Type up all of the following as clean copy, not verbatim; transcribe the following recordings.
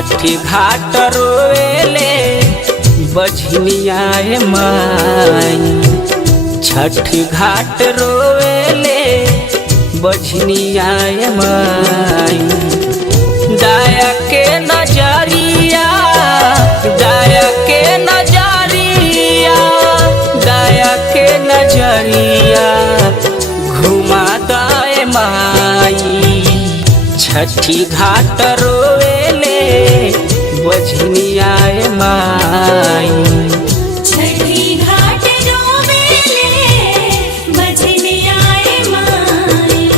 छठी घाट रोवेले बझनिया माई। छठी घाट रोवेले बझनिया माई। दया के नजरिया, दया के नजरिया, दया के नजरिया घुमा दे माई। छठी घाट रोवेले बझनिया माई। छठी घाट रोवेले बझनिया माई।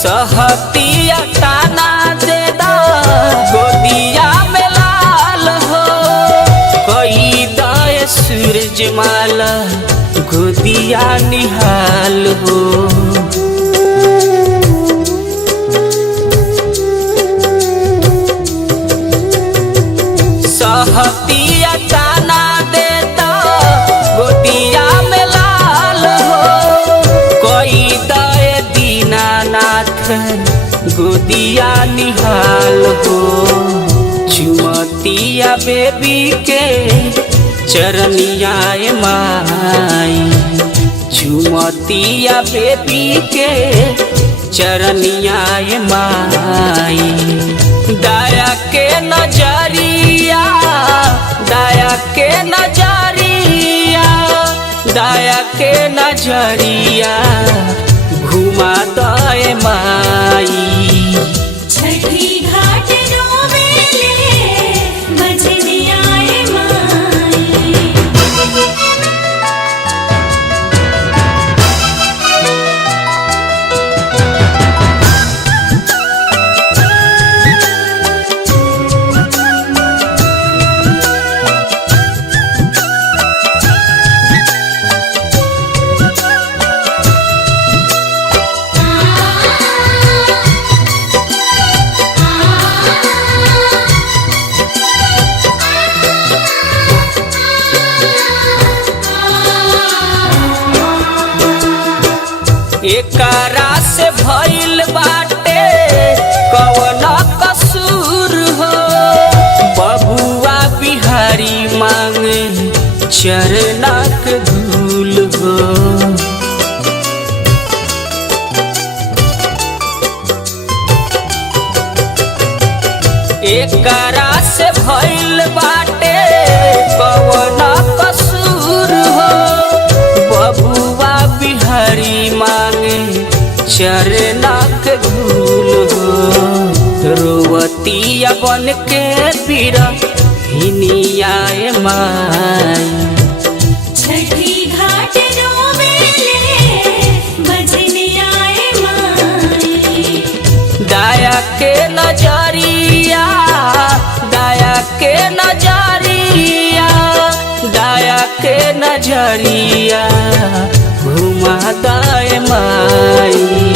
सहतिया ताना दे दा गोदिया में लाल हो। कोई दाए सूरजमाल गोदिया निहाल हो। सहतिया ताना दे दा गोदिया में लाल हो। कोई दाए दीनानाथ गोदिया निहाल हो। चुमतिया बेबी के चरनिया माई। चुमतिया बेबी के चरनिया माई। दया के नजरिया, दया के नजरिया, दया के नजरिया घुमा दे माई। छठी घाट रोवेले बझनिया माई। एकरा से भइल बाटे कवन कसूर हो। बबुआ बिहारी मांगे चरणक धूल हो। एकरा से भइल बाटे कवन कसूर हो। बबुआ बिहारी मांगे चरणक धूल हो। रोवतिया बन के बिरहिनिया माई। छठी घाट रोवेले बझनिया माई। दया के नजरिया, दया के नजरिया, दया के नजरिया घुमा दे माई।